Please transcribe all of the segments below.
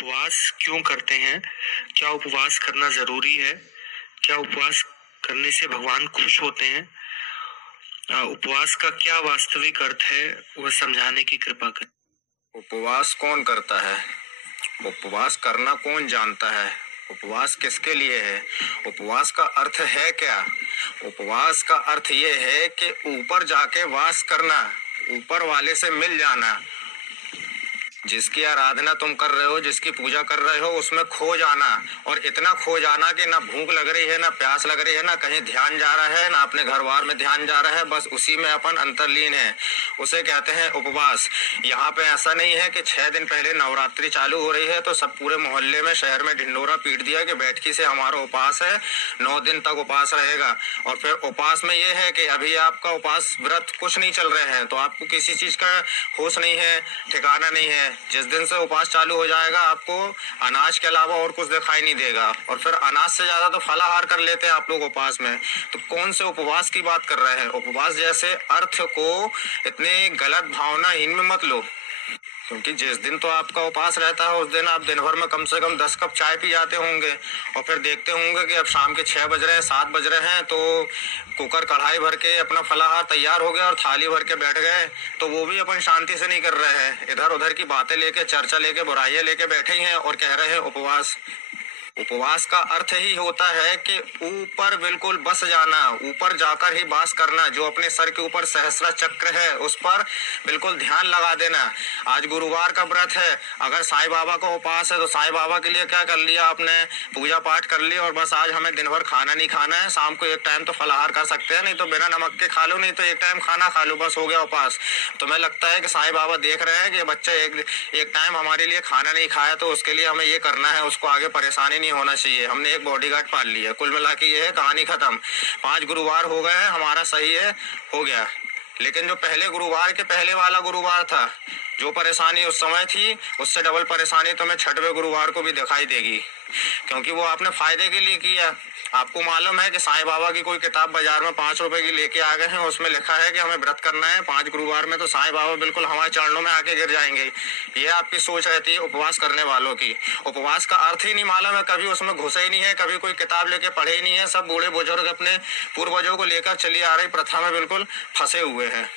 उपवास क्यों करते हैं? क्या उपवास करना जरूरी है? क्या उपवास करने से भगवान खुश होते हैं? उपवास का क्या वास्तविक अर्थ है, वह समझाने की कृपा करें। उपवास कौन करता है? उपवास करना कौन जानता है? उपवास किसके लिए है? उपवास का अर्थ है क्या? उपवास का अर्थ ये है कि ऊपर जाके वास करना, ऊपर वाले से मिल जाना। जिसकी आराधना तुम कर रहे हो, जिसकी पूजा कर रहे हो, उसमें खो जाना, और इतना खो जाना कि ना भूख लग रही है, ना प्यास लग रही है, ना कहीं ध्यान जा रहा है, ना अपने घर बार में ध्यान जा रहा है, बस उसी में अपन अंतर्लीन है। उसे कहते हैं उपवास। यहाँ पे ऐसा नहीं है कि 6 दिन पहले नवरात्रि चालू हो रही है तो सब पूरे मोहल्ले में, शहर में ढिंडोरा पीट दिया कि बैठकी से हमारा उपास है, 9 दिन तक उपास रहेगा। और फिर उपास में ये है कि अभी आपका उपास व्रत कुछ नहीं चल रहे हैं तो आपको किसी चीज का होश नहीं है, ठिकाना नहीं है। जिस दिन से उपास चालू हो जाएगा आपको अनाज के अलावा और कुछ दिखाई नहीं देगा, और फिर अनाज से ज्यादा तो फलाहार कर लेते हैं आप लोग उपास में। तो कौन से उपवास की बात कर रहे हैं? उपवास जैसे अर्थ को इतने गलत भावनाहीन में मत लो, क्योंकि जिस दिन तो आपका उपास रहता है उस दिन आप दिन भर में कम से कम 10 कप चाय पी जाते होंगे, और फिर देखते होंगे कि अब शाम के 6 बज रहे हैं, 7 बज रहे हैं, तो कुकर कढ़ाई भर के अपना फलाहार तैयार हो गया और थाली भर के बैठ गए। तो वो भी अपन शांति से नहीं कर रहे हैं, इधर उधर की बातें लेके, चर्चा लेके, बुराइयां लेके बैठे ही हैं और कह रहे हैं उपवास। उपवास का अर्थ ही होता है कि ऊपर बिल्कुल बस जाना, ऊपर जाकर ही वास करना। जो अपने सर के ऊपर सहस्त्र चक्र है उस पर बिल्कुल ध्यान लगा देना। आज गुरुवार का व्रत है, अगर साईं बाबा का उपास है तो साईं बाबा के लिए क्या कर लिया आपने? पूजा पाठ कर लिया, और बस आज हमें दिन भर खाना नहीं खाना है, शाम को एक टाइम तो फलाहार कर सकते हैं, नहीं तो बिना नमक के खा लो, नहीं तो एक टाइम खाना खा लो, बस हो गया उपास। तुम्हें लगता है कि साईं बाबा देख रहे हैं कि बच्चा एक टाइम हमारे लिए खाना नहीं खाया तो उसके लिए हमें ये करना है, उसको आगे परेशानी नहीं होना चाहिए, हमने एक बॉडीगार्ड पाल लिया। कुल मिला के ये है, कहानी खत्म। 5 गुरुवार हो गए हैं, हमारा सही है, हो गया। लेकिन जो पहले गुरुवार के पहले वाला गुरुवार था, जो परेशानी उस समय थी उससे डबल परेशानी तुम्हें 6वें गुरुवार को भी दिखाई देगी, क्योंकि वो आपने फायदे के लिए किया। आपको मालूम है कि साईं बाबा की कोई किताब बाजार में 5 रुपए की लेके आ गए हैं, उसमें लिखा है कि हमें व्रत करना है 5 गुरुवार में, तो साईं बाबा बिल्कुल हमारे चरणों में आके गिर जाएंगे। ये आपकी सोच रहती है उपवास करने वालों की। उपवास का अर्थ ही नहीं मालूम है, कभी उसमें घुसे ही नहीं है, कभी कोई किताब लेके पढ़े ही नहीं है। सब बूढ़े बुजुर्ग अपने पूर्वजों को लेकर चली आ रही प्रथा में बिल्कुल फंसे हुए हैं।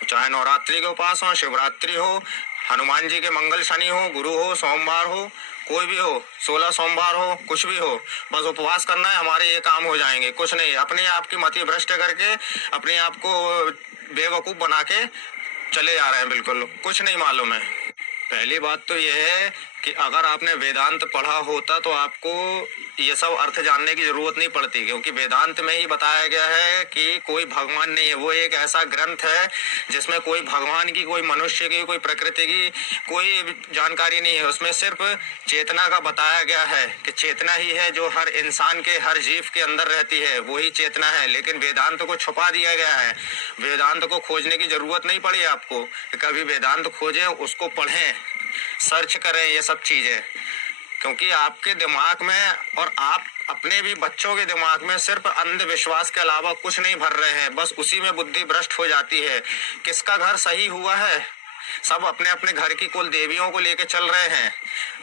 चाहे नवरात्रि के उपास हो, शिवरात्रि हो, हनुमान जी के मंगल शनि हो, गुरु हो, सोमवार हो, कोई भी हो, 16 सोमवार हो, कुछ भी हो, बस उपवास करना है, हमारे ये काम हो जाएंगे। कुछ नहीं, अपने आप की मति भ्रष्ट करके अपने आप को बेवकूफ बना के चले जा रहे हैं, बिल्कुल कुछ नहीं मालूम है। पहली बात तो यह है कि अगर आपने वेदांत पढ़ा होता तो आपको ये सब अर्थ जानने की जरूरत नहीं पड़ती, क्योंकि वेदांत में ही बताया गया है कि कोई भगवान नहीं है। वो एक ऐसा ग्रंथ है जिसमें कोई भगवान की, कोई मनुष्य की, कोई प्रकृति की कोई जानकारी नहीं है। उसमें सिर्फ चेतना का बताया गया है कि चेतना ही है जो हर इंसान के, हर जीव के अंदर रहती है, वही चेतना है। लेकिन वेदांत को छुपा दिया गया है, वेदांत को खोजने की जरूरत नहीं पड़ी आपको। कभी वेदांत खोजें, उसको पढ़ें, सर्च करें, ये सब चीजें, क्योंकि आपके दिमाग में और आप अपने भी बच्चों के दिमाग में सिर्फ अंधविश्वास के अलावा कुछ नहीं भर रहे हैं, बस उसी में बुद्धि भ्रष्ट हो जाती है। किसका घर सही हुआ है? सब अपने अपने घर की कुल देवियों को लेके चल रहे हैं।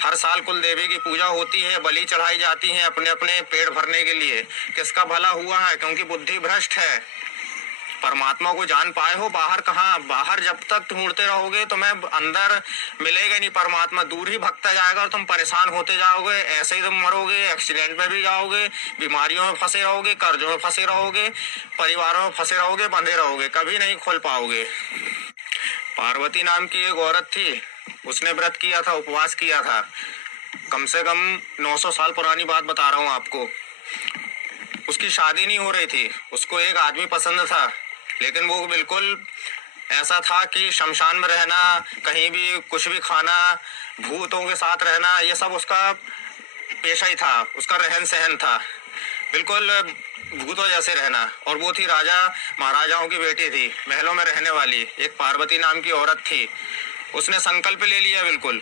हर साल कुल देवी की पूजा होती है, बलि चढ़ाई जाती है अपने अपने पेट भरने के लिए। किसका भला हुआ है? क्योंकि बुद्धि भ्रष्ट है। परमात्मा को जान पाए हो? बाहर कहाँ? बाहर जब तक ढूंढते रहोगे तो मैं अंदर मिलेगा नहीं परमात्मा, दूर ही भगता जाएगा और तुम परेशान होते जाओगे। ऐसे ही तुम मरोगे, एक्सीडेंट में भी जाओगे, बीमारियों में फंसे रहोगे, कर्जों में फंसे रहोगे, परिवारों में फंसे रहोगे, बंधे रहोगे, कभी नहीं खोल पाओगे। पार्वती नाम की एक औरत थी, उसने व्रत किया था, उपवास किया था। कम से कम 900 साल पुरानी बात बता रहा हूँ आपको। उसकी शादी नहीं हो रही थी, उसको एक आदमी पसंद था, लेकिन वो बिल्कुल ऐसा था कि शमशान में रहना, कहीं भी कुछ भी खाना, भूतों के साथ रहना, ये सब उसका पेशा ही था, उसका रहन सहन था, बिल्कुल भूतों जैसे रहना। और वो थी राजा महाराजाओं की बेटी थी, महलों में रहने वाली एक पार्वती नाम की औरत थी। उसने संकल्प ले लिया बिल्कुल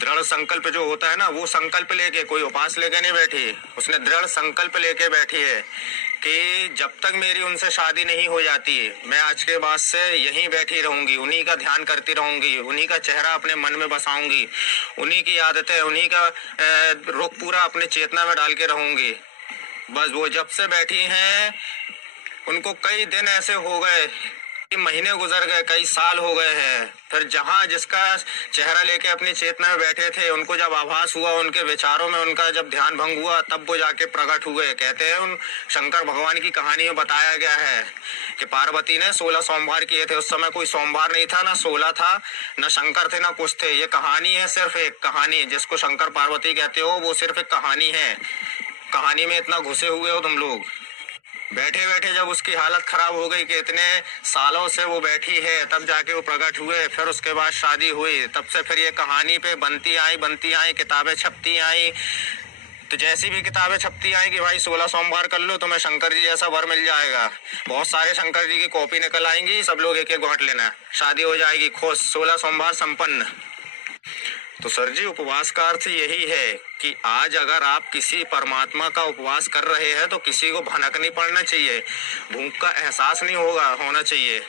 दृढ़ संकल्प जो होता है ना, वो संकल्प लेके, कोई उपास लेके नहीं बैठी, उसने दृढ़ संकल्प लेके बैठी है कि जब तक मेरी उनसे शादी नहीं हो जाती मैं आज के बाद से यहीं बैठी रहूंगी, उन्हीं का ध्यान करती रहूंगी, उन्हीं का चेहरा अपने मन में बसाऊंगी, उन्हीं की आदतें, उन्हीं का रुख पूरा अपने चेतना में डाल के रहूंगी। बस वो जब से बैठी हैं, उनको कई दिन ऐसे हो गए, महीने गुजर गए, कई साल हो गए हैं, फिर जहां जिसका चेहरा लेके अपनी चेतना में बैठे थे, उनको जब आभास हुआ, उनके विचारों में उनका जब ध्यान भंग हुआ, तब वो जाके प्रकट हुए। कहते हैं उन शंकर भगवान की कहानी में बताया गया है कि पार्वती ने 16 सोमवार किए थे। उस समय कोई सोमवार नहीं था, ना 16 था, न शंकर थे, ना कुछ थे। ये कहानी है, सिर्फ एक कहानी, जिसको शंकर पार्वती कहते हो, वो सिर्फ एक कहानी है। कहानी में इतना घुसे हुए हो तुम लोग। बैठे बैठे जब उसकी हालत खराब हो गई कि इतने सालों से वो बैठी है, तब जाके वो प्रकट हुए, फिर उसके बाद शादी हुई, तब से फिर ये कहानी पे बनती आई, किताबें छपती आई। तो जैसी भी किताबें छपती आई कि भाई 16 सोमवार कर लो, तुम्हें शंकर जी जैसा वर मिल जाएगा, बहुत सारे शंकर जी की कॉपी निकल आएंगी, सब लोग एक एक घोंट लेना, शादी हो जाएगी, खुश, 16 सोमवार संपन्न। तो सर जी, उपवास का अर्थ यही है कि आज अगर आप किसी परमात्मा का उपवास कर रहे हैं तो किसी को भनक नहीं पड़ना चाहिए, भूख का एहसास नहीं होना चाहिए,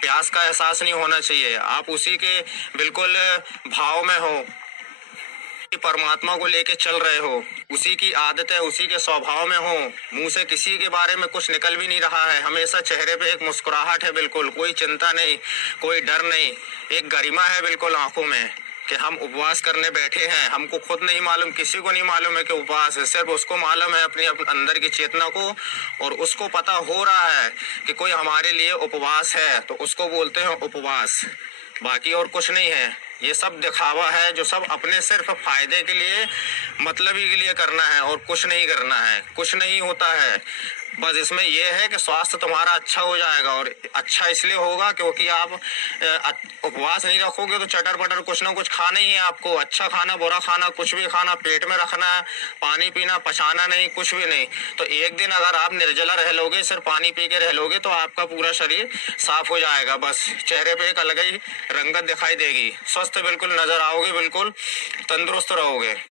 प्यास का एहसास नहीं होना चाहिए। आप उसी के बिल्कुल भाव में हो, परमात्मा को लेके चल रहे हो, उसी की आदतें, उसी के स्वभाव में हो, मुंह से किसी के बारे में कुछ निकल भी नहीं रहा है, हमेशा चेहरे पे एक मुस्कुराहट है, बिल्कुल कोई चिंता नहीं, कोई डर नहीं, एक गरिमा है बिल्कुल आंखों में कि हम उपवास करने बैठे हैं। हमको खुद नहीं मालूम, किसी को नहीं मालूम है कि उपवास है, सिर्फ उसको मालूम है, अपनी अंदर की चेतना को, और उसको पता हो रहा है कि कोई हमारे लिए उपवास है, तो उसको बोलते हैं उपवास। बाकी और कुछ नहीं है, ये सब दिखावा है, जो सब अपने सिर्फ फायदे के लिए, मतलब ही के लिए करना है, और कुछ नहीं करना है, कुछ नहीं होता है। बस इसमें यह है कि स्वास्थ्य तुम्हारा अच्छा हो जाएगा, और अच्छा इसलिए होगा क्योंकि आप उपवास नहीं रखोगे तो चटर पटर कुछ ना कुछ खाना ही है आपको, अच्छा खाना, बुरा खाना, कुछ भी खाना, पेट में रखना है, पानी पीना, पचाना नहीं, कुछ भी नहीं। तो एक दिन अगर आप निर्जला रह लोगे, सिर्फ पानी पी के रह लोगे, तो आपका पूरा शरीर साफ हो जाएगा, बस चेहरे पे एक अलग ही रंगत दिखाई देगी, स्वस्थ बिल्कुल नजर आओगे, बिल्कुल तंदुरुस्त रहोगे।